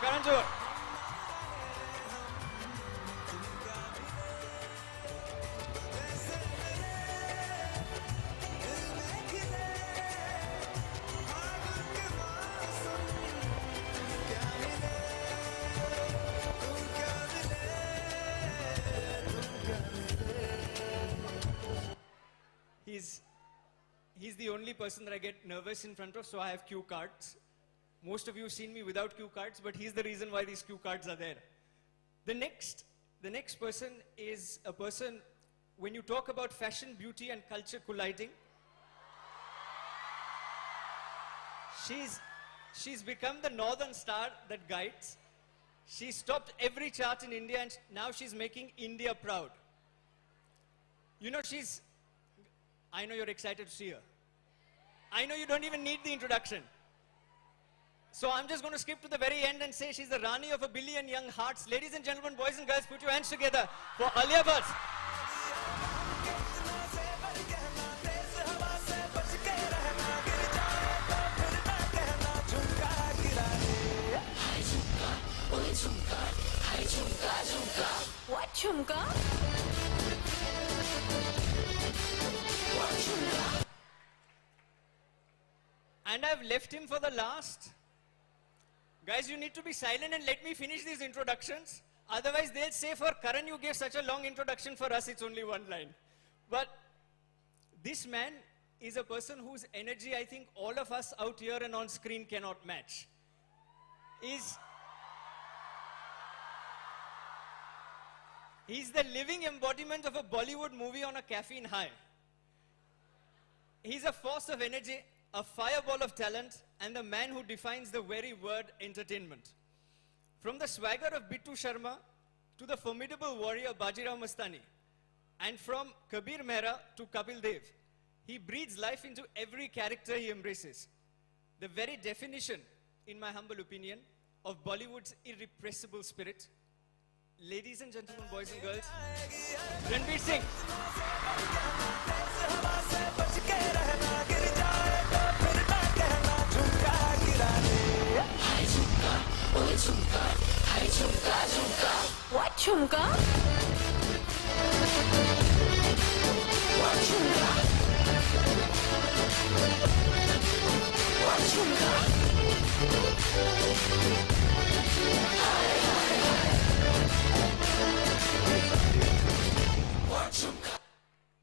Karan Johar. He's the only person that I get nervous in front of, so I have cue cards. Most of you have seen me without cue cards, but he's the reason why these cue cards are there. The next person is a person, when you talk about fashion, beauty, and culture colliding, she's become the northern star that guides. She stopped every chart in India, and now she's making India proud. You know, I know you're excited to see her. I know you don't even need the introduction. So I'm just going to skip to the very end and say she's the Rani of a billion young hearts. Ladies and gentlemen, boys and girls, put your hands together for Alia Bhatt. What chumka? And I've left him for the last. Guys, you need to be silent and let me finish these introductions. Otherwise, they'll say, for Karan, you gave such a long introduction. For us, it's only one line. But this man is a person whose energy I think all of us out here and on screen cannot match. He's the living embodiment of a Bollywood movie on a caffeine high. He's a force of energy, a fireball of talent, and the man who defines the very word entertainment. From the swagger of Bittu Sharma to the formidable warrior Bajirao Mastani, and from Kabir Mehra to Kapil Dev, he breathes life into every character he embraces. The very definition, in my humble opinion, of Bollywood's irrepressible spirit. Ladies and gentlemen, boys and girls, Ranveer Singh. What chumka? What chumka? What chumka? What chumka?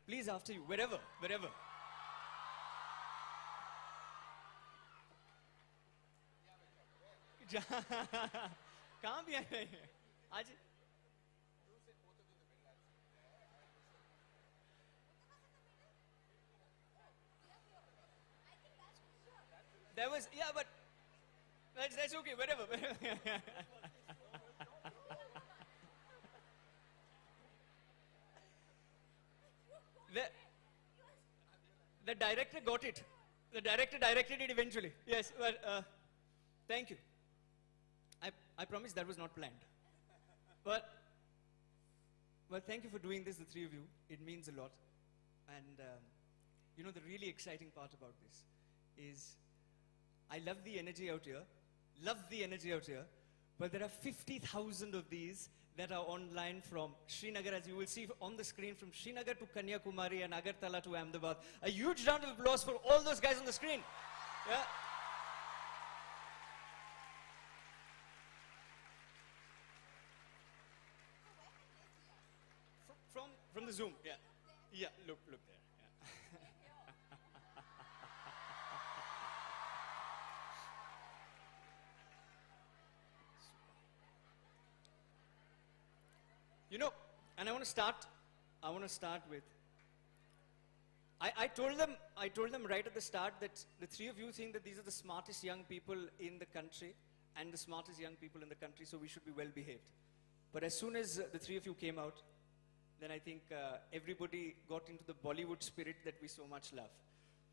Please, after you, wherever. कहाँ भी आए हैं आज? There was, yeah, but that's okay, wherever. The director got it. The director directed it eventually. Yes, but thank you. I promise that was not planned. But thank you for doing this, the three of you. It means a lot. And you know, the really exciting part about this is I love the energy out here. But there are 50,000 of these that are online from Srinagar, as you will see on the screen, from Srinagar to Kanyakumari and Agartala to Ahmedabad. A huge round of applause for all those guys on the screen. Yeah. From the Zoom, yeah. Yeah, look there. Yeah. You know, and I want to start with, I told them right at the start that the three of you think that these are the smartest young people in the country and the smartest young people in the country, so we should be well behaved. But as soon as the three of you came out, then I think everybody got into the Bollywood spirit that we so much love.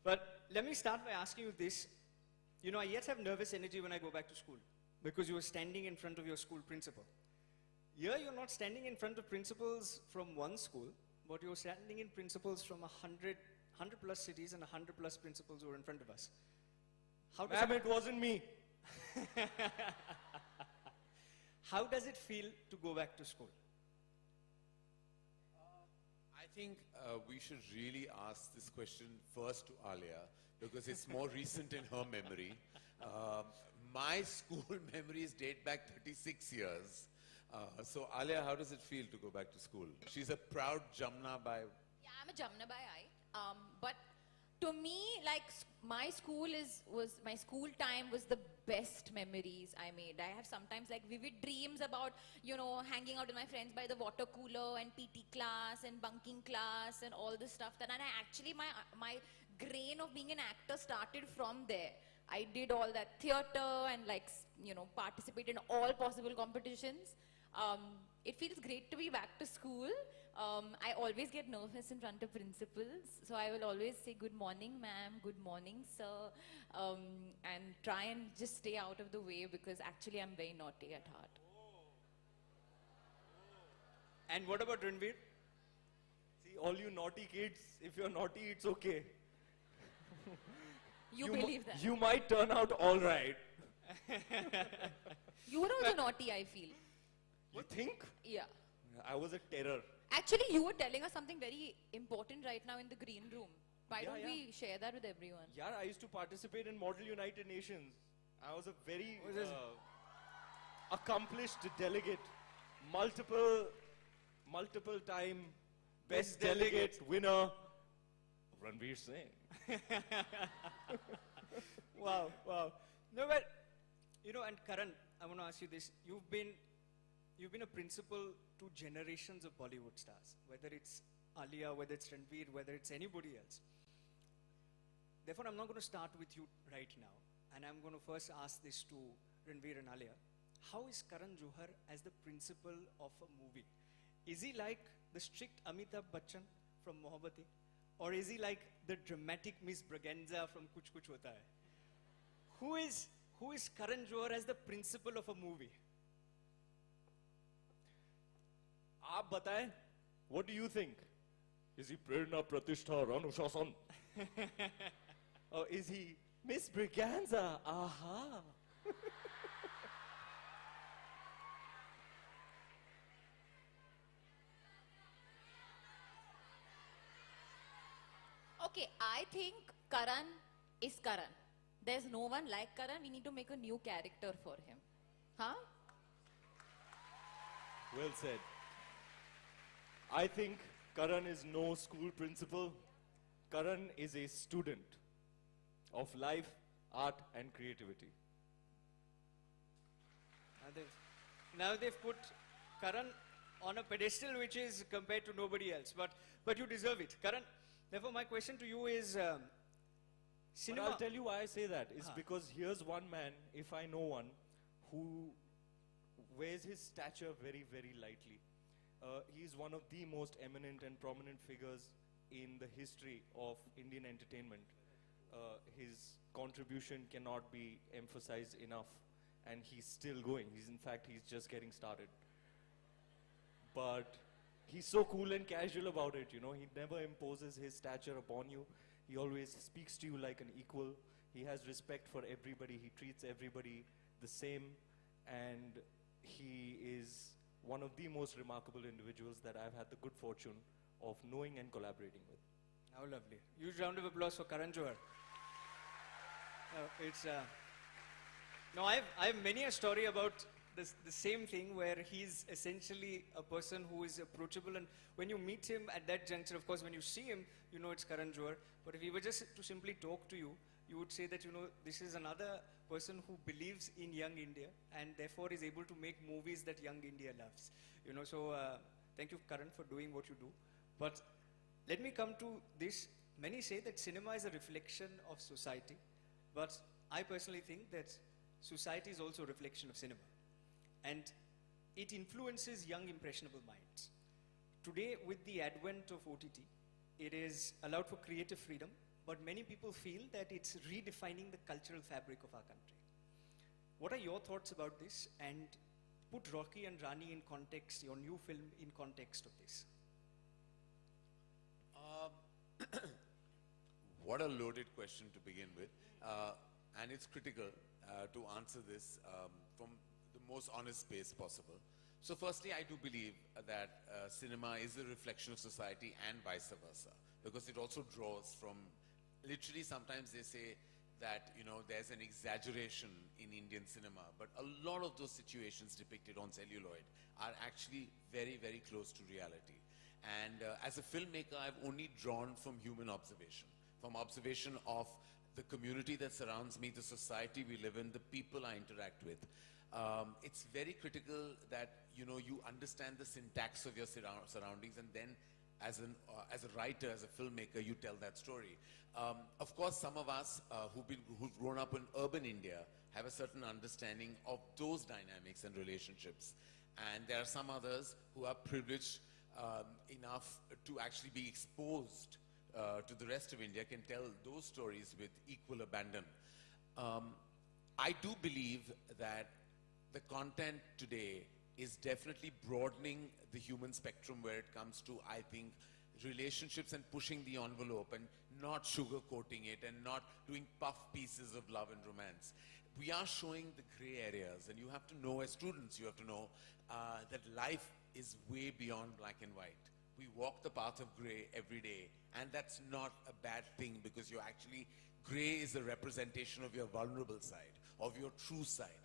But let me start by asking you this. You know, I yet have nervous energy when I go back to school because you are standing in front of your school principal. Here you're not standing in front of principals from one school, but you're standing in principals from 100 plus cities and 100 plus principals who are in front of us. How does Ma'am, it wasn't me. How does it feel to go back to school? I think we should really ask this question first to Alia because it's more recent in her memory. My school memories date back 36 years. So Alia, how does it feel to go back to school? She's a proud Jamna by... Yeah, I'm a Jamna Bhai. But to me, like my school my school time was the best memories I made. I have sometimes like vivid dreams about, you know, hanging out with my friends by the water cooler and PT class and bunking class and all this stuff. And I actually, my grain of being an actor started from there. I did all that theater and like, you know, participate in all possible competitions. It feels great to be back to school. I always get nervous in front of principals, so I will always say good morning ma'am, good morning sir, and try and just stay out of the way because actually I'm very naughty at heart. And what about Ranveer? See, all you naughty kids, if you're naughty, it's okay. You believe that? You might turn out all right. You were also naughty, I feel. You think? Yeah. I was a terror. Actually, you were telling us something very important right now in the green room. Why Yeah, don't yeah. we share that with everyone? Yeah, I used to participate in Model United Nations. I was a very accomplished delegate. Multiple time best delegate winner, Ranveer Singh. Wow, wow. No, but, you know, and Karan, I want to ask you this. You've been a principal to generations of Bollywood stars, whether it's Alia, whether it's Ranveer, whether it's anybody else. Therefore, I'm not going to start with you right now, and I'm going to first ask this to Ranveer and Alia. How is Karan Johar as the principal of a movie? Is he like the strict Amitabh Bachchan from Mohabbati? Or is he like the dramatic Miss Braganza from Kuch Kuch Hota Hai? Who is Karan Johar as the principal of a movie? आप बताएं, what do you think? Is he Prerna Pratishtha Ranushasan? Or is he Miss Braganza? Aha! Okay, I think Karan is Karan. There's no one like Karan. We need to make a new character for him. Huh? Well said. I think Karan is no school principal. Karan is a student of life, art and creativity. Now they've put Karan on a pedestal which is compared to nobody else. But you deserve it. Karan, therefore my question to you is, But cinema... I'll tell you why I say that. It's because here's one man, if I know one, who wears his stature very, very lightly. He's one of the most eminent and prominent figures in the history of Indian entertainment. His contribution cannot be emphasized enough, and he's still going. He's just getting started. But he's so cool and casual about it, you know. He never imposes his stature upon you. He always speaks to you like an equal. He has respect for everybody. He treats everybody the same. And he is one of the most remarkable individuals that I've had the good fortune of knowing and collaborating with. How lovely. Huge round of applause for Karan Johar. No, I have many a story about the same thing where he's essentially a person who is approachable, and when you meet him at that juncture, of course, when you see him, you know it's Karan Johar. But if he were just to simply talk to you, you would say that, you know, this is another person who believes in young India and therefore is able to make movies that young India loves. You know, so thank you, Karan, for doing what you do. But let me come to this. Many say that cinema is a reflection of society, but I personally think that society is also a reflection of cinema. And it influences young, impressionable minds. Today, with the advent of OTT, it is allowed for creative freedom, but many people feel that it's redefining the cultural fabric of our country. What are your thoughts about this? And put Rocky and Rani in context, your new film in context of this. What a loaded question to begin with. And it's critical to answer this. From the most honest space possible. So firstly, I do believe that cinema is a reflection of society and vice versa, because it also draws from, literally sometimes they say that, you know, there's an exaggeration in Indian cinema, but a lot of those situations depicted on celluloid are actually very, very close to reality. And as a filmmaker, I've only drawn from human observation, from observation of the community that surrounds me, the society we live in, the people I interact with. It's very critical that, you know, you understand the syntax of your surroundings, and then as a writer, as a filmmaker, you tell that story. Of course, some of us who've grown up in urban India have a certain understanding of those dynamics and relationships. And there are some others who are privileged enough to actually be exposed to the rest of India, can tell those stories with equal abandon. I do believe that the content today is definitely broadening the human spectrum where it comes to, I think, relationships and pushing the envelope and not sugarcoating it and not doing puff pieces of love and romance. We are showing the gray areas, and you have to know, as students, you have to know that life is way beyond black and white. We walk the path of gray every day, and that's not a bad thing, because you're actually, gray is a representation of your vulnerable side, of your true side.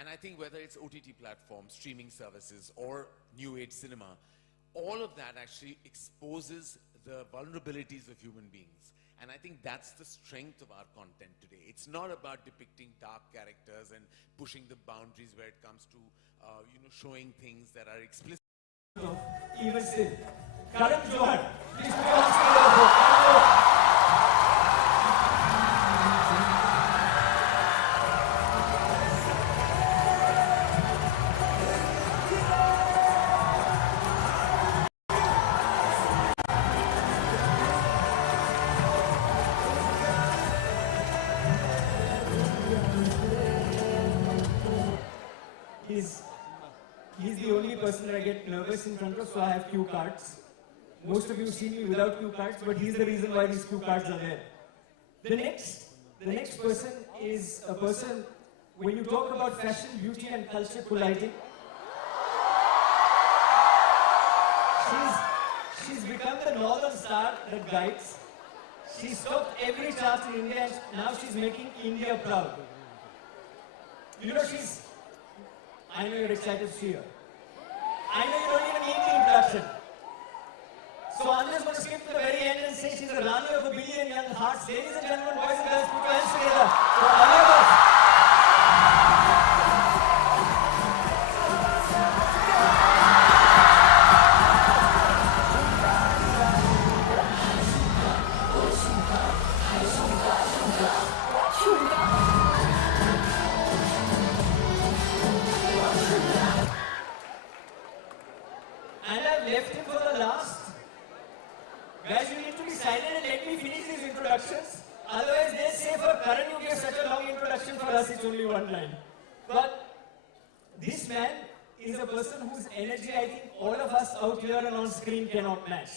And I think whether it's OTT platforms, streaming services, or new age cinema, all of that actually exposes the vulnerabilities of human beings. And I think that's the strength of our content today. It's not about depicting dark characters and pushing the boundaries where it comes to, you know, showing things that are explicit. Even still, Karan Johar, please put your hands together. He's the only person that I get nervous in front of, so I have cue cards. Most of you see me without cue cards, but he's the reason why these cue cards are there. The next person is a person, when you talk about fashion, beauty and culture colliding, she's become the northern star that guides. She's topped every chart in India, and now she's making India proud. You know, I know you're excited to see her. I know you don't even need the introduction. So I'm just going to skip to the very end and say she's a Rani of a billion young hearts. Ladies and gentlemen, boys and girls, put your hands together for Alia Bhatt. And I've left him for the last. Guys, you need to be silent and let me finish these introductions. Otherwise, they say for Karan, you gave such a long introduction, for us it's only one line. But this man is a person whose energy I think all of us out here and on screen cannot match.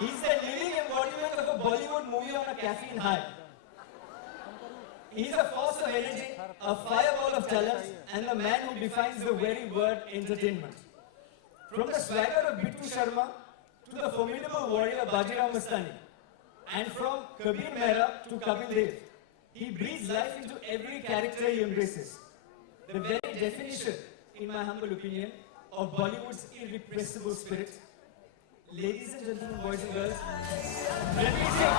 He's the living embodiment of a Bollywood movie on a caffeine high. He's a force of energy, a fireball of talent, and the man who defines the very word entertainment. From the swagger of Bittu Sharma to the formidable warrior Bajirao Mastani, and from Kabir Mehra to Kapil Dev, he breathes life into every character he embraces. The very definition, in my humble opinion, of Bollywood's irrepressible spirit. Ladies and gentlemen, boys and girls, Ranveer Singh.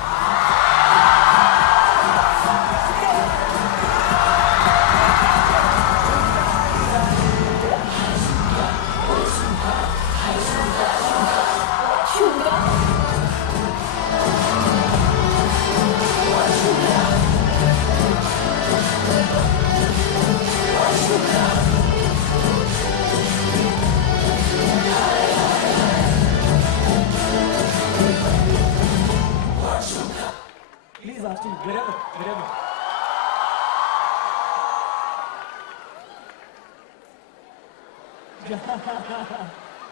Please ask him, wherever.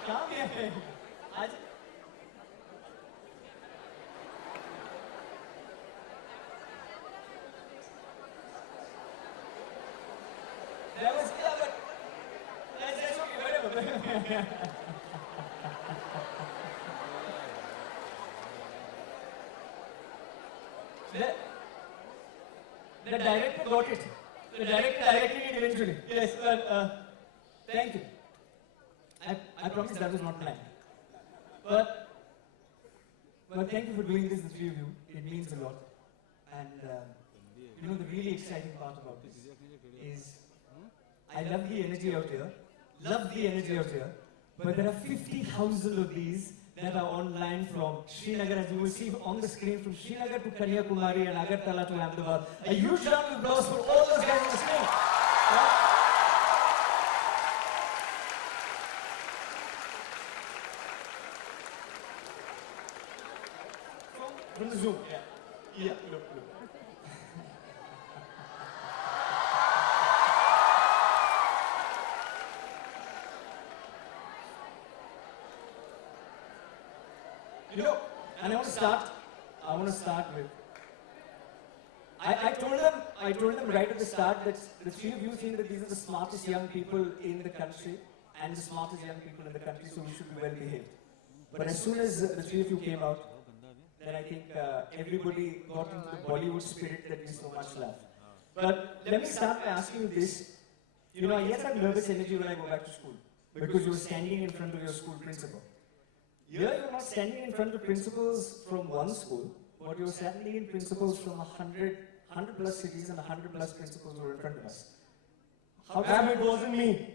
Come here. The director got it. The director directed it eventually. Yes, well, thank you. I promise that was not planned. But thank you for doing this, the three of you. It means a lot. And you know, the really exciting part about this is I love the energy out here. Love the energy out here. But there are 50,000 of these that are online from Srinagar, as you will see on the screen, from Srinagar to Kanyakumari and Agartala to Ahmedabad. A huge round of applause for all those guys on the screen. From the Zoom, yeah. Yeah, look. You know, and I want to start with, I told them right at the start that the three of you think that these are the smartest young people in the country and the smartest young people in the country, so we should be well behaved. But as soon as the three of you came out, then I think everybody got into the Bollywood spirit that we so much love. But let me start by asking you this. You know, I get some nervous energy when I go back to school because you're standing in front of your school principal. Here you're not standing in front of principals from one school, but you're standing in principals from 100 plus cities and 100 plus principals who are in front of us. How Damn, it wasn't me.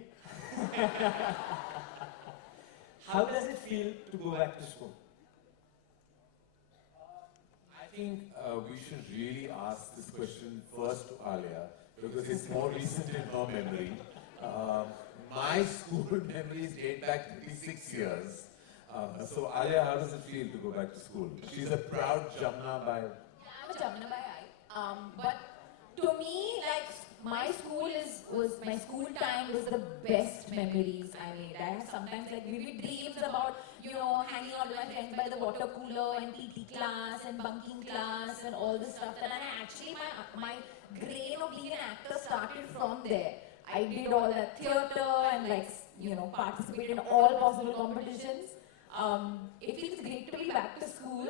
How does it feel to go back to school? I think we should really ask this question first to Alia because it's more recent in her memory. My school memories date back 36 years. So Alia, how does it feel to go back to school? She's a proud Jamna by... I'm a Jamna by eye. But to me, like, my school time was the best memories I made. I have sometimes like vivid dreams about, you know, hanging out with my friends by the water cooler and PT class and bunking class and all this stuff. And I actually, my grain of being an actor started from there. I did all that theatre and like, you know, participated in all possible competitions. It feels great to be back to school.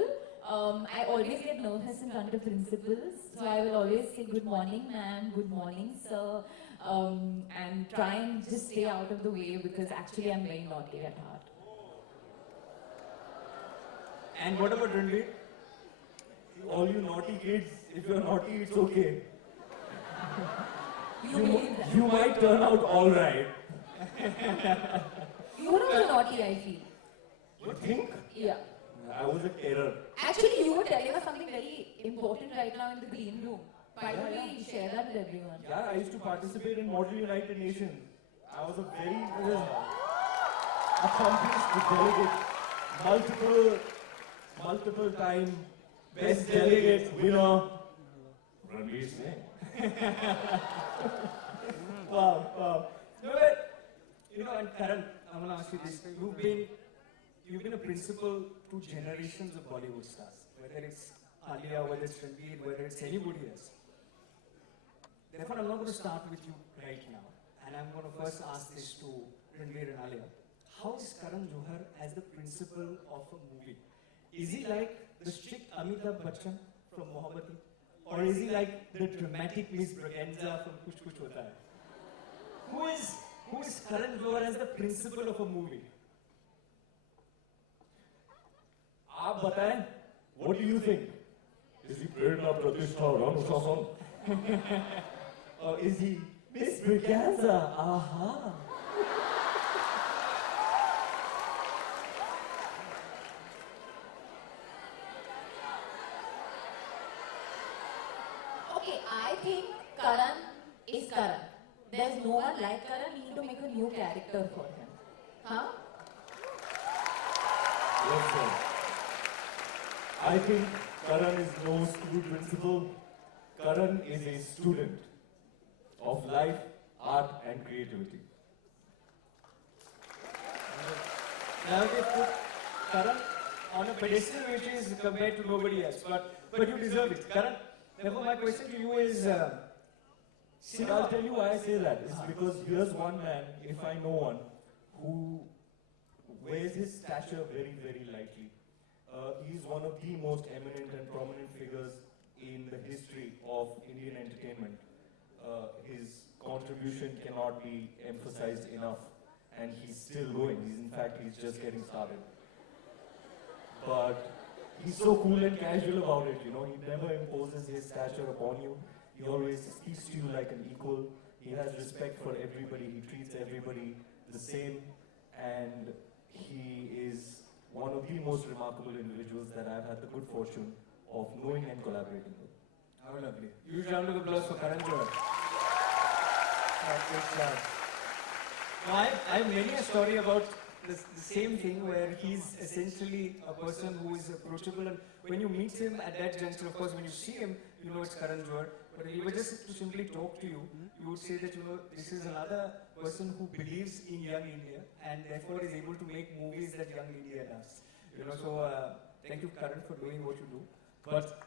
I always get nervous in front of principals, so I will always say good morning ma'am, good morning sir, and try and just stay out of the way because actually I'm very naughty at heart. And what about Ranveer? All you naughty kids, if you're naughty, it's okay. You believe that? You might turn out all right. You were also naughty, I feel. You think? Yeah. I was a terror. Actually, you were telling us something very important right now in the green room. Why don't we share that with everyone? Yeah, I used to participate in Model United Nations. I was a very accomplished delegate, multiple time best delegate winner, Ranveer Singh. Wow. No, but, you know, and Karan, I'm going to ask you this. You've been a principal to generations of Bollywood stars, whether it's Alia, whether it's Ranveer, whether it's anybody else. Therefore, I'm not going to start with you right now. And I'm going to first ask this to Ranveer and Alia. How is Karan Johar as the principal of a movie? Is he like the strict Amitabh Bachchan from Mohabbat? Or is he like the dramatic Miss Braganza from Kuch Kuch Hota Hai? Who is Karan Johar as the principal of a movie? आप बताएं, what do you think? Is he Prerna Pratishtha or Anushasan? Or is he Miss Braganza? Aha! Okay, I think Karan is Karan. There's no one like Karan. We need to make a new character for him. Huh? Yes, sir. I think Karan is no school principal. Karan is a student of life, art and creativity. Now they put Karan on a pedestal which is compared to nobody else, but you deserve it. Karan, therefore my question to you is, I'll tell you why I say that. It's because here's one man, if I know one, who wears his stature very, very lightly. He's one of the most eminent and prominent figures in the history of Indian entertainment. His contribution cannot be emphasized enough, and he's still going. In fact, he's just getting started. But he's so cool and casual about it, you know. He never imposes his stature upon you. He always speaks to you like an equal. He has respect for everybody. He treats everybody the same. And he is one of the most remarkable individuals that I've had the good fortune of knowing and collaborating with. How lovely. Huge round of applause for Karan Johar. Now, I have many a story about the same thing where he's essentially a person who is approachable, and when you meet him at that juncture, of course, when you see him, you know it's Karan Johar. But if he were just to simply talk to you, you would say that, you know, this is another person who believes in young India and therefore is able to make movies that young India loves. You know, so thank you, Karan, for doing what you do. But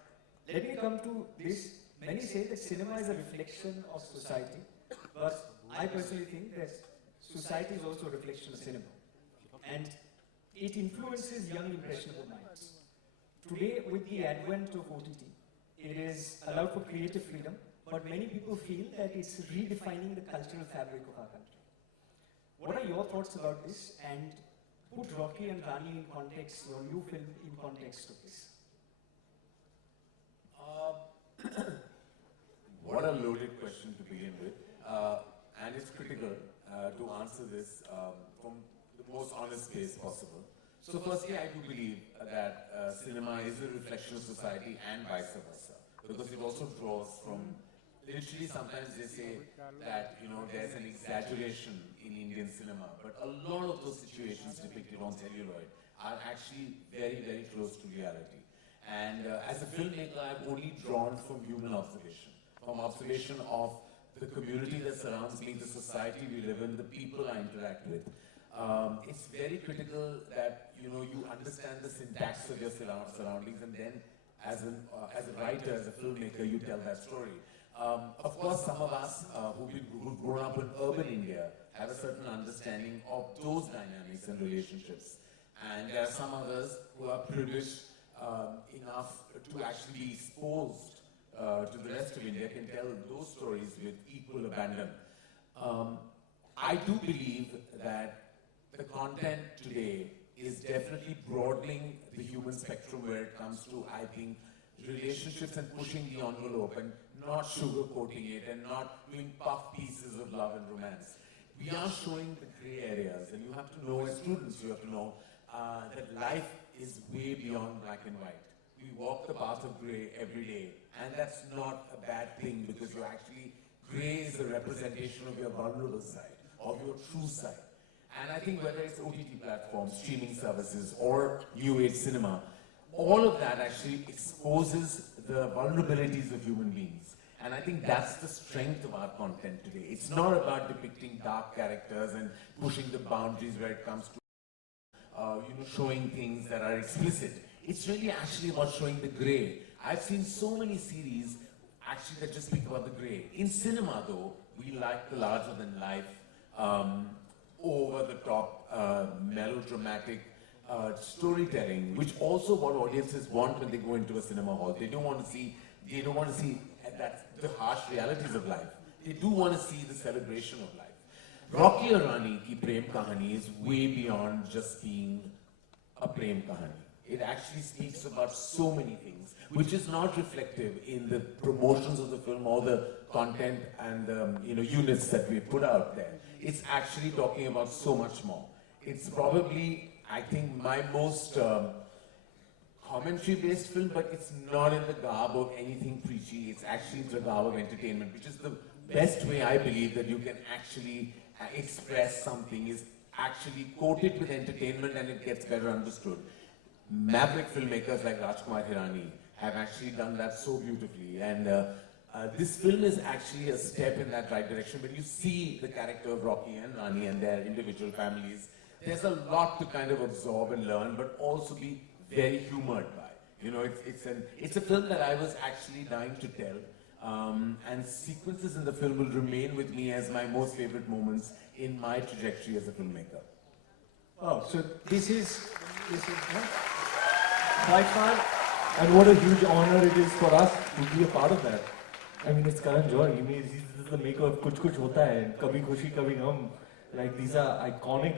let me come to this. Many say that cinema is a reflection of society, but I personally think that society is also a reflection of cinema. And it influences young impressionable minds. Today, with the advent of OTT, it is allowed for creative freedom, but many people feel that it's redefining the cultural fabric of our country. What are your thoughts about this? And put Rocky and Rani in context, your new film in context of this. What a loaded question to begin with. And it's critical to answer this from the most honest place possible. So firstly, I do believe that cinema is a reflection of society and vice versa, because it also draws from, literally sometimes they say that, you know, there's an exaggeration in Indian cinema, but a lot of those situations depicted on celluloid are actually very, very close to reality. And as a filmmaker, I've only drawn from human observation, from observation of the community that surrounds me, the society we live in, the people I interact with. It's very critical that, you know, you understand the syntax of your surroundings, and then as a writer, as a filmmaker, you tell that story. Of course, some of us who've grown up in urban India have a certain understanding of those dynamics and relationships. And there are some others who are privileged enough to actually be exposed to the rest of India, can tell those stories with equal abandon. I do believe that the content today is definitely broadening the human spectrum where it comes to, I think, relationships and pushing the envelope and not sugarcoating it and not doing puff pieces of love and romance. We are showing the gray areas, and you have to know, as students, you have to know that life is way beyond black and white. We walk the path of gray every day, and that's not a bad thing, because you're actually, gray is a representation of your vulnerable side, of your true side. And I think whether it's OTT platforms, streaming services, or new age cinema, all of that actually exposes the vulnerabilities of human beings. And I think that's the strength of our content today. It's not about depicting dark characters and pushing the boundaries where it comes to showing things that are explicit. It's really actually about showing the grey. I've seen so many series actually that just speak about the grey. In cinema though, we like the larger than life, over the top, melodramatic storytelling, which also what audiences want when they go into a cinema hall. They don't want to see that the harsh realities of life. They do want to see the celebration of life. Rocky or Rani ki prem kahani is way beyond just being a prem kahani. It actually speaks about so many things, which is not reflective in the promotions of the film or the content and units that we put out there. It's actually talking about so much more. It's probably, I think, my most commentary-based film, but it's not in the garb of anything preachy. It's actually in the garb of entertainment, which is the best way, I believe, that you can actually express something, is actually quote it with entertainment and it gets better understood. Maverick filmmakers like Rajkumar Hirani have actually done that so beautifully, and this film is actually a step in that right direction. When you see the character of Rocky and Rani and their individual families, there's a lot to kind of absorb and learn, but also be very humored by. You know, it's a film that I was actually dying to tell, and sequences in the film will remain with me as my most favorite moments in my trajectory as a filmmaker. Oh, so this is by far. And what a huge honor it is for us to be a part of that. I mean, it's Karan Johar. He's the maker of Kuch Kuch Hota Hai and Kabhi Khushi Kabhi Gham. Like, these are iconic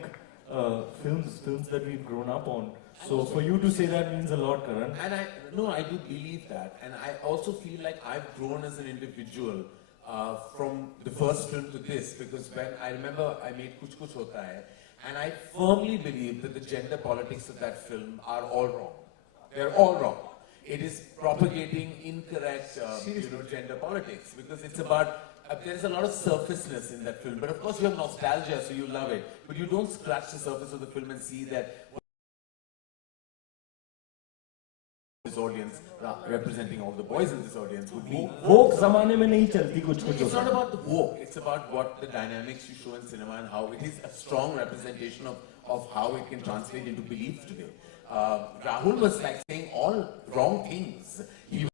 films that we've grown up on. So for you to say that means a lot, Karan. And I do believe that. And I also feel like I've grown as an individual from the first film to this, because when I remember I made Kuch Kuch Hota Hai, and I firmly believe that the gender politics of that film are all wrong. They're all wrong. It is propagating incorrect, gender politics, because it's about, there's a lot of surfaceness in that film. But of course you have nostalgia, so you love it. But you don't scratch the surface of the film and see that this audience, representing all the boys in this audience, would be. Woke zamane mein nahi chalti kuch kuch It's hota not hai. about the woke, it's about what the dynamics you show in cinema and how it is a strong representation of how it can translate into belief today. Rahul was like saying all wrong things. He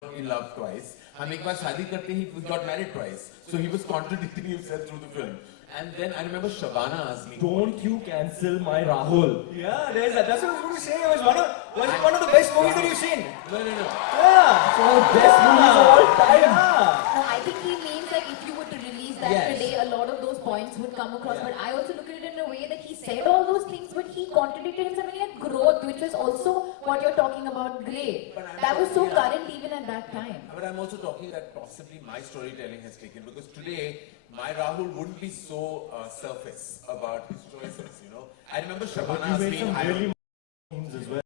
was in love twice. हम एक बार शादी करते ही got married twice. So he was contradicting himself through the film. And then I remember Shabana asked me, Don't you cancel my Rahul. Yeah, that's what I was going to say. Was it one of the best movies that you've seen? No. Yeah. So best movies of all time. Yeah. No, I think he means like if you were to release that Yes. today, a lot of those points would come across. But I also look at it in a way that he said all those things, but he contradicted himself and he had growth, which was also what you're talking about, great. That was so current even at that time. But I'm also talking that possibly my storytelling has taken, because today my Rahul wouldn't be so surface about his choices, you know. I remember But Shabana you asked made me, some really themes as well.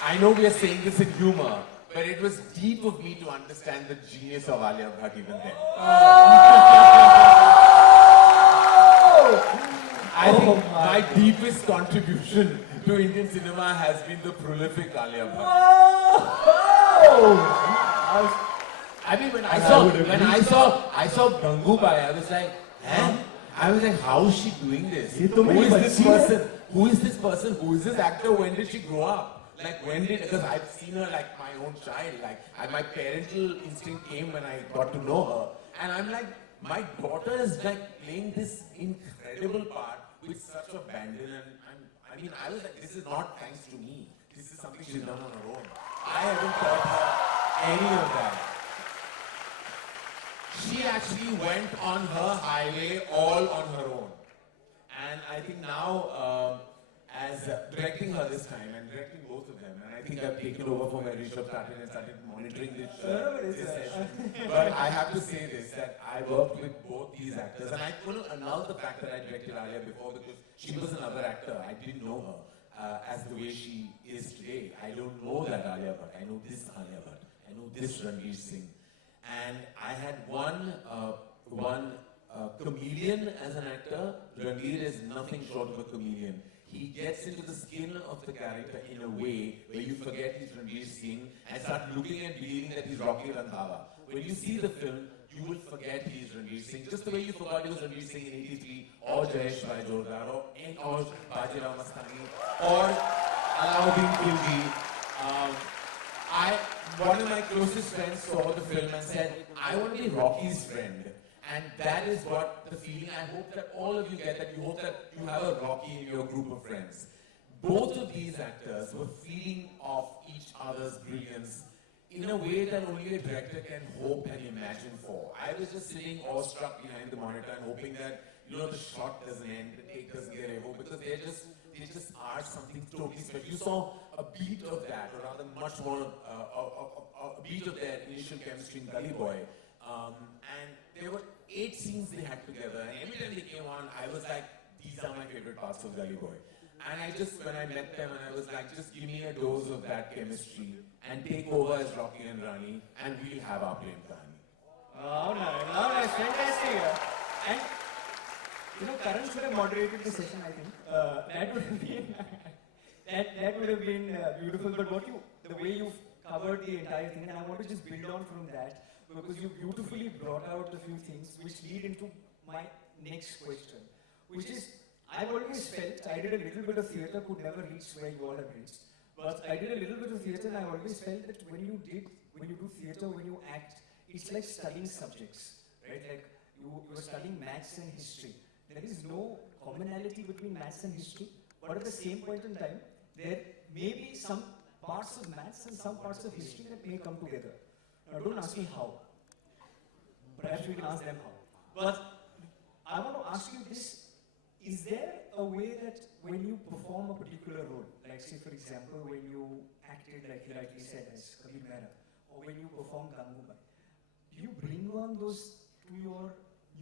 I know we are saying this in humor, but it was deep of me to understand the genius of Alia Bhatt even then. I think my deepest contribution to Indian cinema has been the prolific Alia Bhatt. I mean, when I saw Gangubai, I was like, huh? I was like, how is she doing this? Who is this person? Who is this person? Who is this actor? When did she grow up? Like, when did, because I've seen her like my own child, like, my parental instinct came when I got to know her. And I'm like, my daughter is like playing this incredible part with such abandon. And I mean, I was like, this is not thanks to me. This is something she's done on her own. I haven't taught her any of that. She actually went on her highway all on her own. And I think now, as directing her this time and directing both of them, and I think I've taken over from where Rishabh started and started monitoring this session. But I have to say this, that I worked with both these actors, and I couldn't annul the fact that I directed Alia before, because she was another actor. I didn't know her as the way she is today. I don't know that Alia Bhatt. I know this Alia Bhatt. I know this Ranveer Singh. And I had one comedian as an actor. Ranveer is nothing short of a comedian. He gets into the skin of the character in a way where you forget he's Ranveer Singh and start looking and believing that he's Rocky Randhawa. When you see the film, you will forget he's Ranveer Singh, just the way you forgot he was Ranveer Singh in '83, or Jayesh Bhai Jordar, or Bajirao Mastani, or Alauddin Khilji. One of my closest friends saw the film and said, I want to be Rocky's friend. And that is what the feeling, I hope that all of you get, that you hope that you have a Rocky in your group of friends. Both of these actors were feeding off each other's brilliance in a way that only a director can hope and imagine for. I was just sitting awestruck behind the monitor and hoping that, the shot doesn't end, the take doesn't get over, because they just are something totally special. You saw a beat of that, or rather much more, a beat of their initial chemistry in Gully Boy. And there were 8 scenes they had together, and every time they came on, I was like, these are my favorite parts of Gully Boy. And when I met them, and I was like, just give me a dose of that chemistry, and take over as Rocky and Rani, and we'll have our Prem Kahani. Oh, nice, fantastic. And, Karan should have moderated the session, I think. That would have been, that would have been beautiful, but the way you've covered the entire thing, and I want to just build on from that because you beautifully brought out a few things which lead into my next question, which is I've always felt I did a little bit of theatre, could never reach where you all have reached, but I did a little bit of theatre, and I always felt that when you do theatre, when you act, it's like studying subjects, right? Like you're studying maths and history. There is no commonality between maths and history, but at the same point in time, there may be some parts of maths and some parts of history that may come together. Now, don't ask me how. Perhaps we can ask them how. But I want to ask you this. Is there a way that when you perform a particular role, like say for example, when you acted like you rightly said as Kabir Mehra, or when you perform Gangubai, do you bring on those to your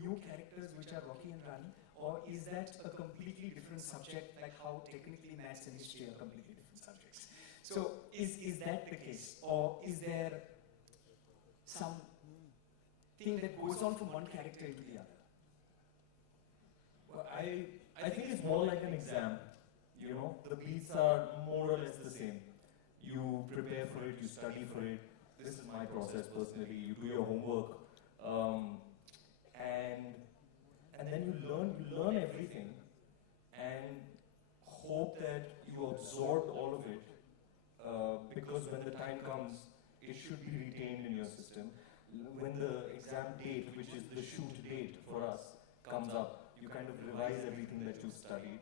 new characters which are Rocky and Rani, or is that a completely different subject, like how technically maths and history are completely different subjects? So is that the case, or is there some thing that goes on from one character into the other? Well, I think it's more like an exam. You know, the beats are more or less the same. You prepare for it, you study for it. This is my process personally. You do your homework, and then you learn everything, and hope that you absorb all of it. Because when the time comes, it should be retained in your system. When the exam date, which is the shoot date for us, comes up, you kind of revise everything that you studied,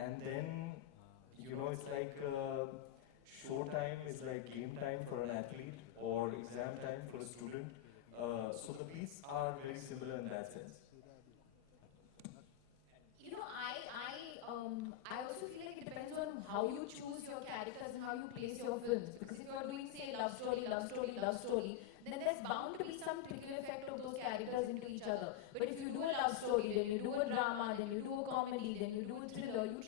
and then, you know, it's like show time is like game time for an athlete or exam time for a student. So the beats are very similar in that sense. You know, I also feel like it depends on how you choose your characters and how you place your films. Because if you're doing, say, love story, then there's bound to be some trickle effect of those characters into each other. But if you do a love story, then you do a drama, then you do a comedy, then you do a thriller, you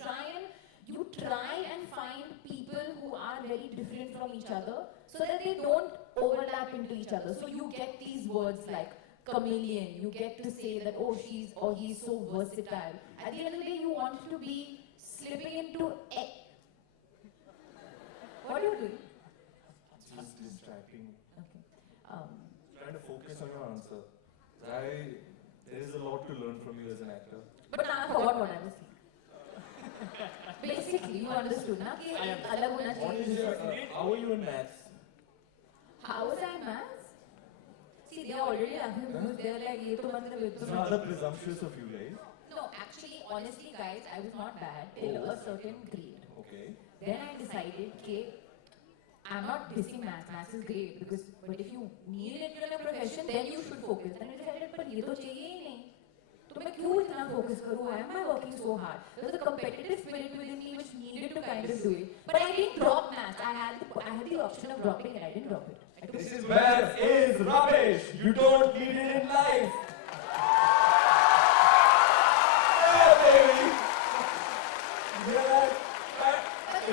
try and find people who are very different from each other so that they don't overlap into each other. So you get these words like chameleon, you get to say that, oh, she's or he's so versatile. At the end of the day, you want to be slipping into what are you doing? Just distracting. Okay. Trying to focus on your answer. There is a lot to learn from you as an actor. But now I forgot what I was saying. Basically, you understood, na? Ki alag hona What chahiye. is your, how are you in maths? How was I in maths? See, they are already confused. They are like, ye to matlab, ye to It's rather presumptuous of you guys. No, actually, honestly, guys, I was not bad till a certain grade. Okay. Then I decided, okay, I'm not dissing maths. Maths is great but if you need it in a profession, then you should focus. Then I decided, but ye to chahiye hi nahi. तो मैं क्यों इतना focus करूँ? Why am I working so hard? There was a competitive spirit within me which needed to kind of do it. But I didn't drop maths. I had the option of dropping it. I didn't drop it. This is maths is rubbish. You don't need it in life. Yeah, baby. Yeah. But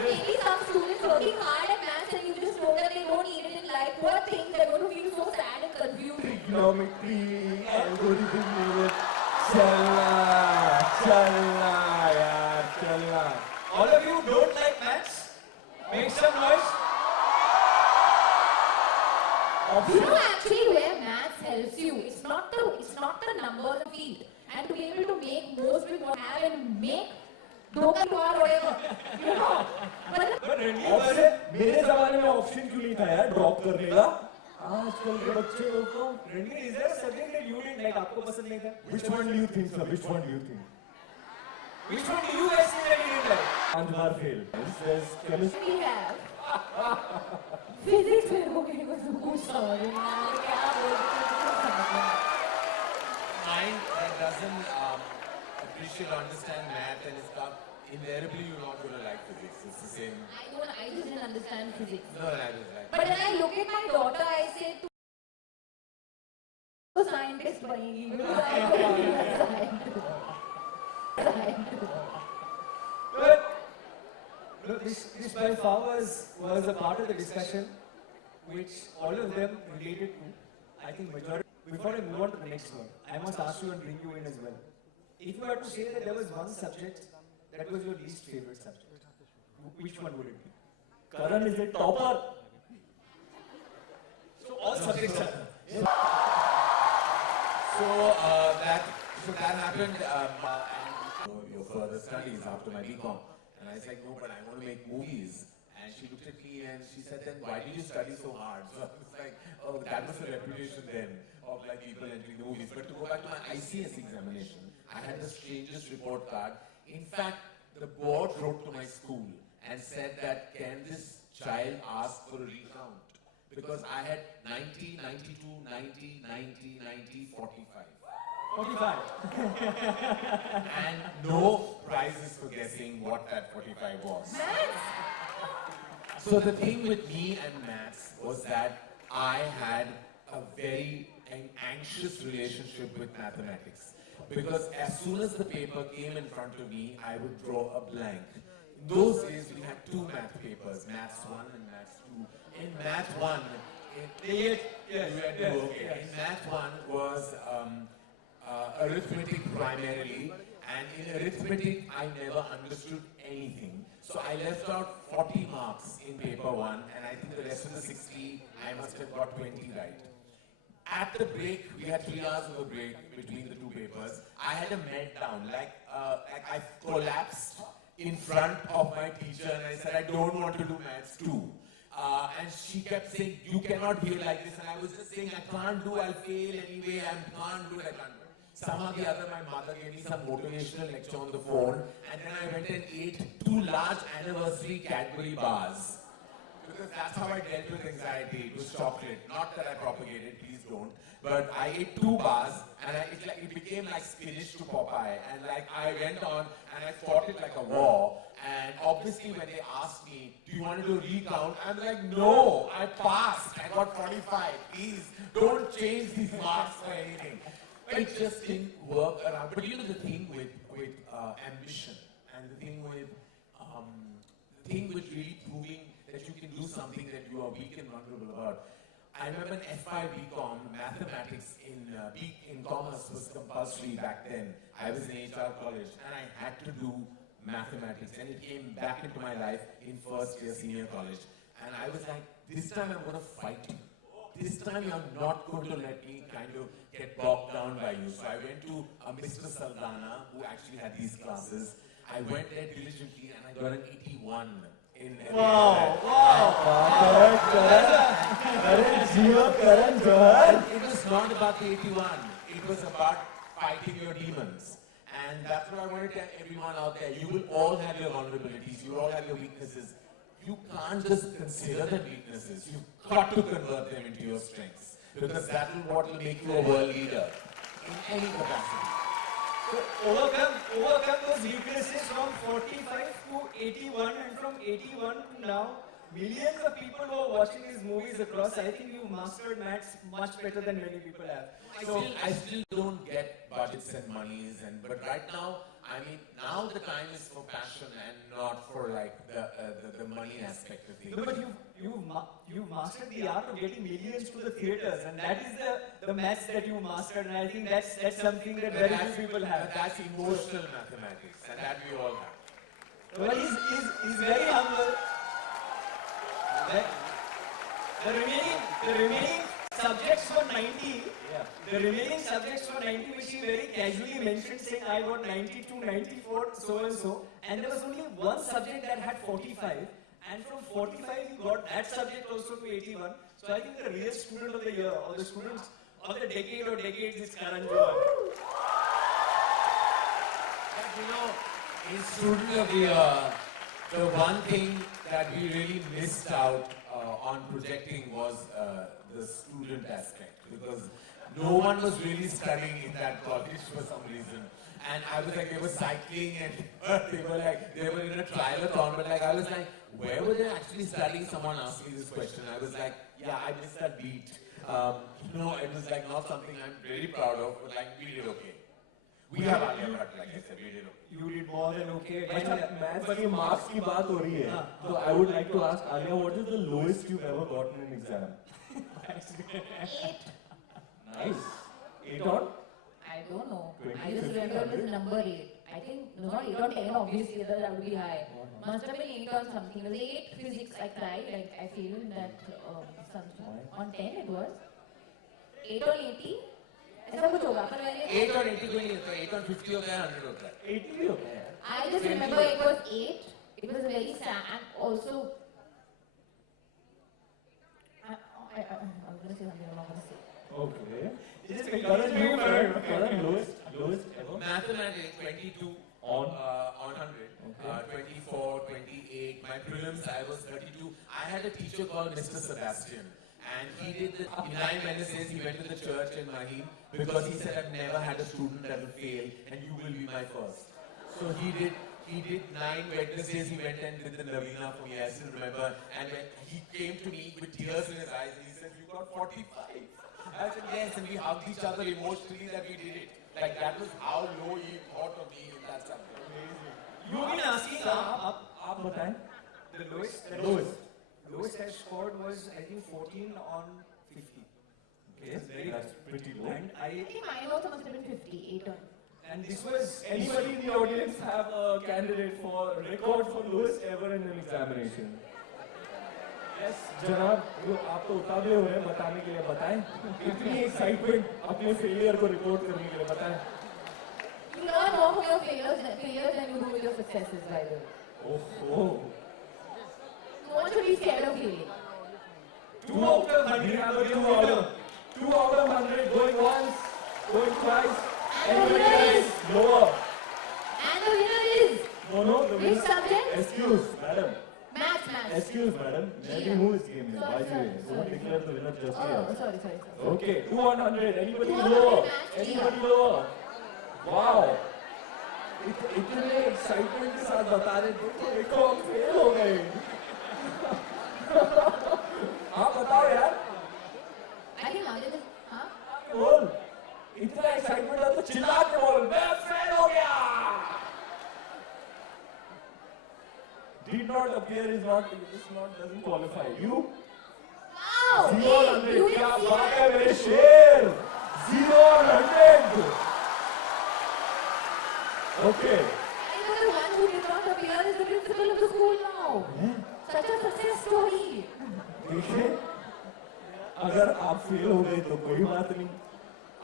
maybe some students working hard at maths and you just know that they don't need it in life. Poor things, they're going to feel so sad and confused. Trigonometry, algorithm, chala, yaar, chala. All of you don't like maths? Make some noise. You know actually where maths helps you. It's not the number of feet. And to be able to make most with what you have and make धोखा or whatever. You know. Option, मेरे ज़माने में option क्यों नहीं था यार drop करने का? आजकल के बच्चे को. Ranveer, is there a subject that you didn't like? आपको पसंद नहीं था? Which one do you think, sir? Which one do you think? Which one do you guys think that you didn't like? Johar failed. There's chemistry. We have. Physics में हो गई बस कुछ समझ नहीं आ रहा क्या बोलते हैं. Mind that doesn't appreciate or understand math and is got invariably you're not going to like physics. It's the same. I just didn't understand physics. No, I just like. But when I look at my daughter, I say, "Tu scientist बनेगी." Because I don't be a scientist. Look, this by far was a part of the discussion which all of them related to. I think majority. Before I move on to the next one, I must ask you and bring you in as well. If you had to say that there was one subject that was your least favorite subject, which one would it be? Karan is a topper. all subjects are. So that happened, and your further studies after my BCom. And I said, no, but I want to make movies. And she looked at me and she said, then why did you study so hard? So I was like, oh, that was the reputation then of like people entering the movies. But to go back to my ICS examination, I had the strangest report card. In fact, the board wrote to my school and said that, can this child ask for a recount? Because I had 90, 92, 90, 90, 90, 45. 45. And no prizes for guessing what that 45 was. So the thing with me and maths was that I had a very anxious relationship with mathematics. Because as soon as the paper came in front of me, I would draw a blank. In those days, we had two math papers, Maths 1 and Maths 2. In Math 1, in Math 1 was arithmetic primarily, and in arithmetic, I never understood anything. So I left out 40 marks in paper 1, and I think the rest of the 60, I must have got 20 right. At the break, we had 3 hours of a break between the two papers. I had a meltdown, like I collapsed in front of my teacher and I said, I don't want to do maths too. And she kept saying, you cannot behave like this. And I was just saying, I can't do, I'll fail anyway, I can't do it, I can't do it. Somehow the other, my mother gave me some motivational lecture on the phone, and then I went and ate 2 large anniversary Cadbury bars. Because that's how I dealt with anxiety. It was chocolate. Not that I propagated, please don't. But I ate 2 bars, and it became like spinach to Popeye. And like I went on, and I fought it like a war. And obviously when they asked me, do you want to do a recount? I'm like, no, I passed. I got 45. Please, don't change these marks or anything. But it just didn't work around. But you know the thing with ambition, and the thing with really proving that you can do something that you are weak and vulnerable about. I remember in F5 BCom, mathematics in commerce was compulsory back then. I was in HR college and I had to do mathematics, and it came back into my life in first year senior college. And I was like, this time I'm going to fight you. This time you're not going to let me kind of get bogged down by you. So I went to Mr. Saldana, who actually had these classes. I went there diligently and I got an 81. Wow! Karan Johar. It was not about the 81. It was about fighting your demons. And that's what I want to tell everyone out there. You will all have your vulnerabilities. You will all have your weaknesses. You can't just consider them weaknesses. You've got to convert them into your strengths. Because that is what will make you a world leader in any capacity. So overcome those weaknesses from 45 to 81, and from 81 to now, millions of people who are watching these movies across. I think you mastered maths much better than many people have. I still don't get budgets and monies, but right now, I mean, now the time is for passion and not for like the money aspect of things. No, but you've mastered the art of getting millions to the theatres, and that is the maths that you mastered, and I think that's something that very few people have. But that's emotional mathematics, and that we all have. Well, he's very humble. The remaining subjects were 90. Yeah. The remaining subjects were 90, which he very casually mentioned, saying I got 92, 94, so and so. And there was only one subject that had 45. And from 45, he got that subject also to 81. So I think the real student of the year, or the students of the decade or decades, is Karan Johar. But you know, in Student of the Year, the one thing that we really missed out on projecting was the student aspect, because no one was really studying in that college for some reason. And I was like, they were cycling and they were in a triathlon, but like I was like, where were they actually studying? Someone asked me this question. I was like, yeah, I missed that beat. It was like not something I'm really proud of, but like we did okay. We have Alia Bhatt, like I said, we did okay. You did more than okay. Maths की marks की बात हो रही है. So I would like to ask Alia, what is the lowest you've ever gotten in an exam? 8. Nice. 8 on? I don't know. 20, I just 50, remember it was 100? number 8. I think, no, not 8 on 10, obviously, that would be high. Must have been 8 on something. It was 8 physics, I cried, like, I feel that, something. On 10 it was. 8 on 80? ऐसा कुछ होगा पर मैंने 8 on 80 कोई नहीं होता, 8 on 50 होता है, 100 होता है. 80 भी होता है. I just remember it was 8. It was very sad and also. I'm going to say something I'm not going to say. Okay. Karan, lowest ever? Mathematics 22 On 100, 24, 28. My prelims I was 32. I had a teacher called Mr. Sebastian, and he did the 9 Wednesdays. He went to the church in Mahim because he said, "I've never had a student that will fail, and you will be my first." So he did 9 Wednesdays. He went and did the Navina for me. I still remember. And when he came to me with tears in his eyes, and he said, "You got 45." I said, "Yes," and we hugged each other emotionally that we did it. Like that was how low he thought of me in that subject. Amazing. You've been asking आप बताएं. The lowest I scored was I think 14 on 50. Okay, that's pretty low. And I think mine also must have been 58 on. And this was, anybody in the audience have a candidate for record for lowest ever in an examination? Yes, जनाब, जो आप तो उतावले हो रहे हैं बताने के लिए बताएं. इतनी excitement अपने failure को report करने के लिए बताएं. You learn more from your failures than you do with your successes, by the way. Oh. No one should be scared of failing. 2 out of 100. We have a 2 out of 100 going once, going twice. And the winner is lower. And the winner is. No, the Which subject? Excuse, madam. Maths. Excuse, madam. Let me move this game here. By the way, don't declare the winner just here. Oh, sorry. Okay, 2 on 100. Anybody 200 lower? match, Anybody lower? Wow. इतने excitement के साथ बता रहे थे, देखो हम fail हो गए. आप बताओ यार. I think Ajay is. हाँ? बोल. इतना excitement है तो चिल्ला के बोल. मैं fail हो गया. Did not appear is not doesn't qualify. You? Wow! 0 on 100. You क्या didn't see बात that? है मेरे शेर. 0 on 100. Okay. I know the one who did not appear is the principal of the school now. Such a success story. देखिए, अगर आप fail हो गए तो कोई बात नहीं.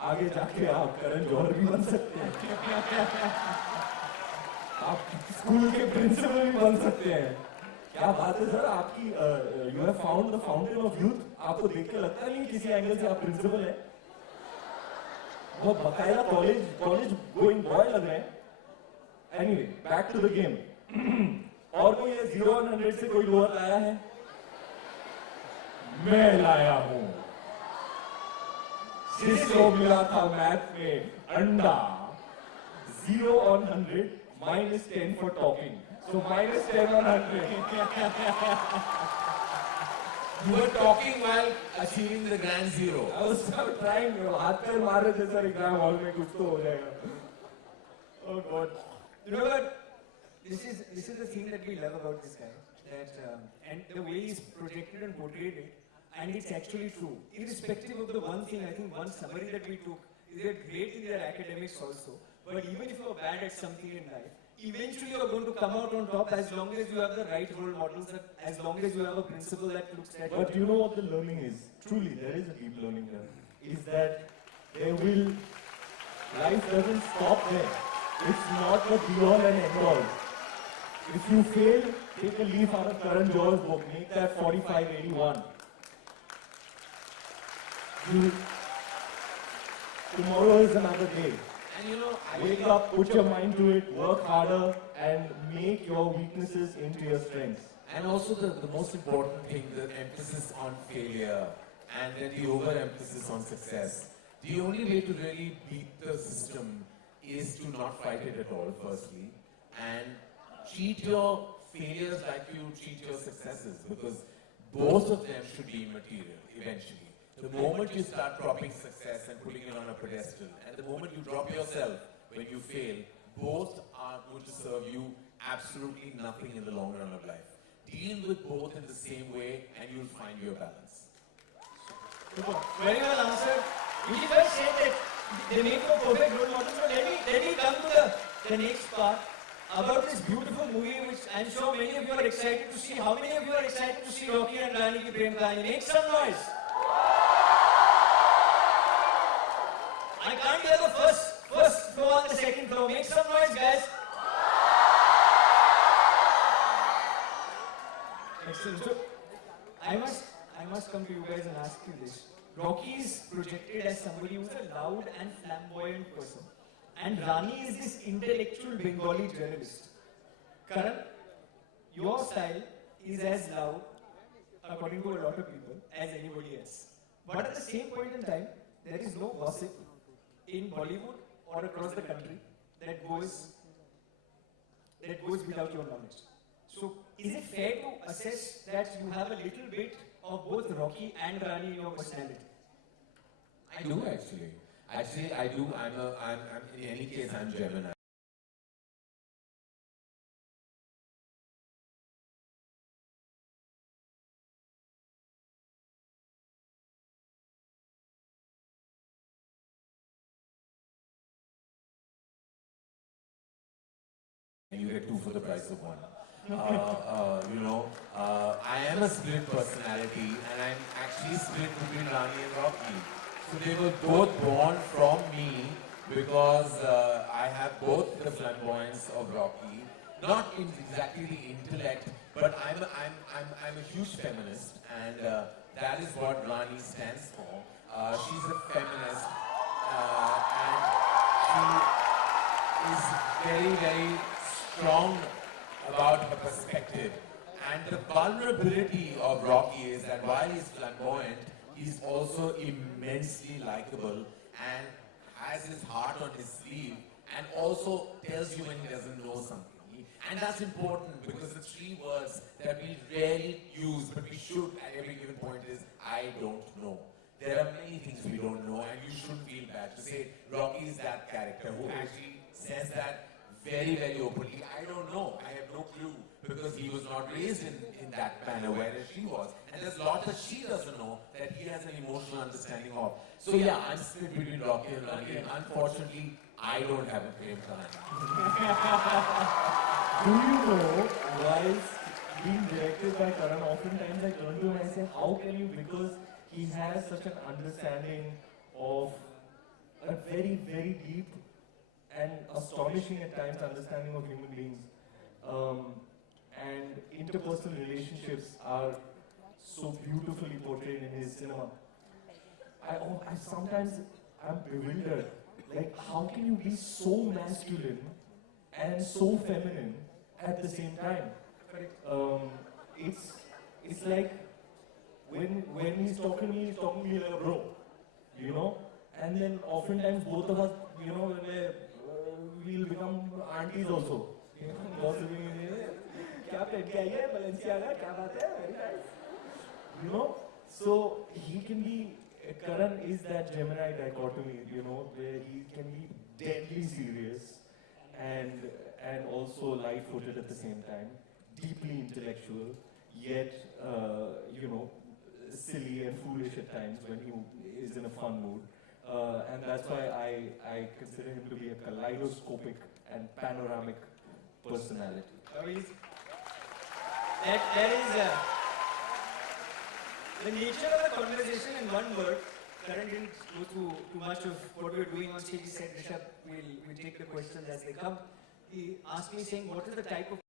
आगे जाके आप करण जौहर भी बन सकते हैं. आप स्कूल के प्रिंसिपल भी बन सकते हैं. क्या बात है सर, आपकी you have found the fountain of youth. आपको देख के लगता नहीं किसी एंगल से आप प्रिंसिपल हैं. वो बकायदा कॉलेज गोइंग बॉय लग रहे हैं. Anyway, back to the game. और कोई ये 0 on 100 से कोई लोअर लाया है? मैं लाया हूं. जिसको मिला था मैथ में अंडा. 0 on 100, -10 for talking. So -10 on 100. You were talking while achieving the grand zero. I was trying. हाथ पैर मार रहे थे सर एग्जाम हॉल में, कुछ तो हो जाएगा. Oh God. You know what? This is the thing that we love about this guy. That and the way he's projected and portrayed it, and it's actually true. Irrespective of the one thing, I think one summary that we took is they're great in their academics also. But even if you're bad at something in life, eventually you're going to come out on top as long as you have the right role models, as long as you have a principle that looks at you. But you know what the learning is? Truly, there is a deep learning there. Is that life doesn't stop there. It's not the be-all and end-all. If you fail, take a leaf out of Karan Johar's book. Make that 4581. Tomorrow is another day. And you know, Wake up, put your mind to it, work harder, and make your weaknesses into your strengths. and also the most important thing, the emphasis on failure and then the overemphasis on success. The only way to really beat the system is to not fight it at all, firstly, and treat your failures like you treat your successes, because both of them should be immaterial eventually. The moment you start propping success and putting it on a pedestal, and the moment you drop yourself when you fail, both are going to serve you absolutely nothing in the long run of life. Deal with both in the same way and you'll find your balance. Very well answered. You just said that they make for perfect role models. So let me come to the the next part about this beautiful movie, which I'm sure many of you are excited to see. How many of you are excited to see Rocky and Rani ki Prem Kahani? Make some noise. I can't hear the first floor and the second floor. Make some noise, guys. Excellent. So, I must come to you guys and ask you this. Rocky is projected as somebody who's a loud and flamboyant person. And Rani is this intellectual Bengali journalist. Karan, your style is as loud, according to a lot of people, as anybody else. But at the same point in time, there is no gossip in Bollywood or across the country that goes without your knowledge. So, is it fair to assess that you have a little bit of both Rocky and Rani in your personality? I do actually. Actually, I do. I'm in any case, I'm Gemini. And you get two for the price of one. I am a split personality, and I'm actually split between Rani and Rocky. So they were both born from me because I have both the flamboyance of Rocky, not in exactly the intellect, but I'm a huge feminist, and that is what Rani stands for. She's a feminist, and she is very, very strong about her perspective. And the vulnerability of Rocky is that while he's flamboyant, he's also immensely likable and has his heart on his sleeve and also tells you when he doesn't know something. And that's important because the three words that we rarely use but we should at every given point is, I don't know. There are many things we don't know and you shouldn't feel bad to say Rocky is that character who actually says that very, very openly. I don't know. I have no clue because he was not raised in that manner, whereas she was. And there's lots that she doesn't know that he has an emotional understanding of. So yeah, I'm split between Rocky and Rani, and unfortunately, I don't have a Prem Kahani. Do you know, whilst being directed by Karan, oftentimes I turn to him and I say, how can you, because he has such an understanding of a very, very deep and astonishing at times understanding of human beings. And interpersonal relationships are so beautifully portrayed in his cinema. I sometimes am bewildered. Like, how can you be so masculine and so feminine at the same time? It's like when he's talking to me like a bro, you know. And then oftentimes both of us, you know, we'll become aunties also. You know, gossiping. क्या पहन के आई है Balenciaga, क्या बात है, very nice. You know, so he can be, Karan is that Gemini dichotomy, you know, where he can be deadly serious and also light-footed at the same time, deeply intellectual, yet, you know, silly and foolish at times when he is in a fun mood. And that's why I consider him to be a kaleidoscopic and panoramic personality. That is the nature of the conversation in one word. Karan didn't go through too much of what we were doing on stage. He said, Rishabh, we'll take the questions as they come. He asked me saying, what is the type of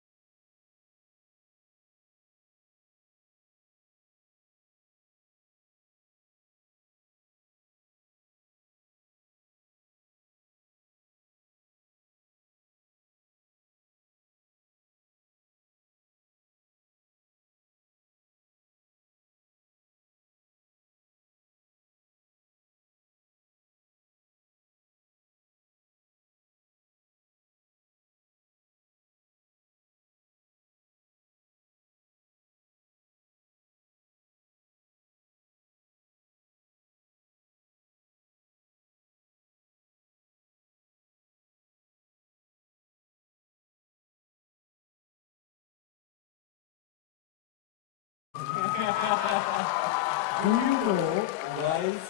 Do you know, whilst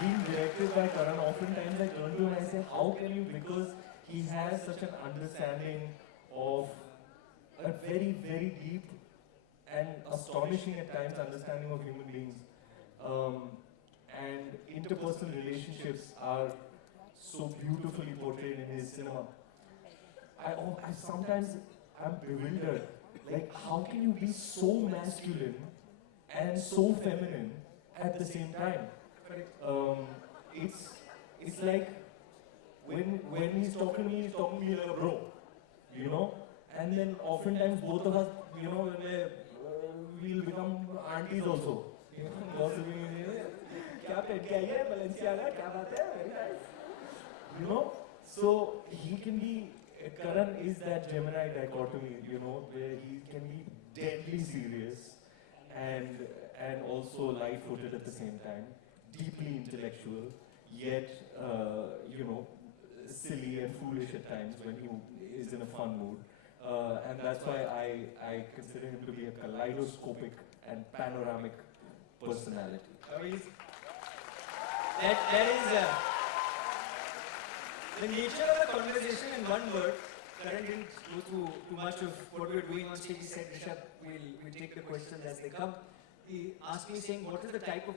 being directed by Karan, oftentimes I turn to him and I say, how can you, because he has such an understanding of a very, very deep and astonishing at times understanding of human beings. And interpersonal relationships are so beautifully portrayed in his cinema. I sometimes am bewildered. Like, how can you be so masculine and so feminine at the same time? It's like when he's talking to me like a bro, you know. And then oftentimes both of us, you know, we'll become aunties also. You know, gossiping. क्या पहन के आई है Balenciaga, क्या बात है, very nice. You know, so he can be. Karan is that Gemini dichotomy, you know, where he can be deadly serious and also light-footed at the same time, deeply intellectual, yet you know, silly and foolish at times when he is in a fun mood. And that's why I consider him to be a kaleidoscopic and panoramic personality. That is the nature of the conversation in one word. Karan didn't go through too much of what we were doing on stage. He said, Rishabh, we'll take the questions as they come. He asked me saying, what is the type of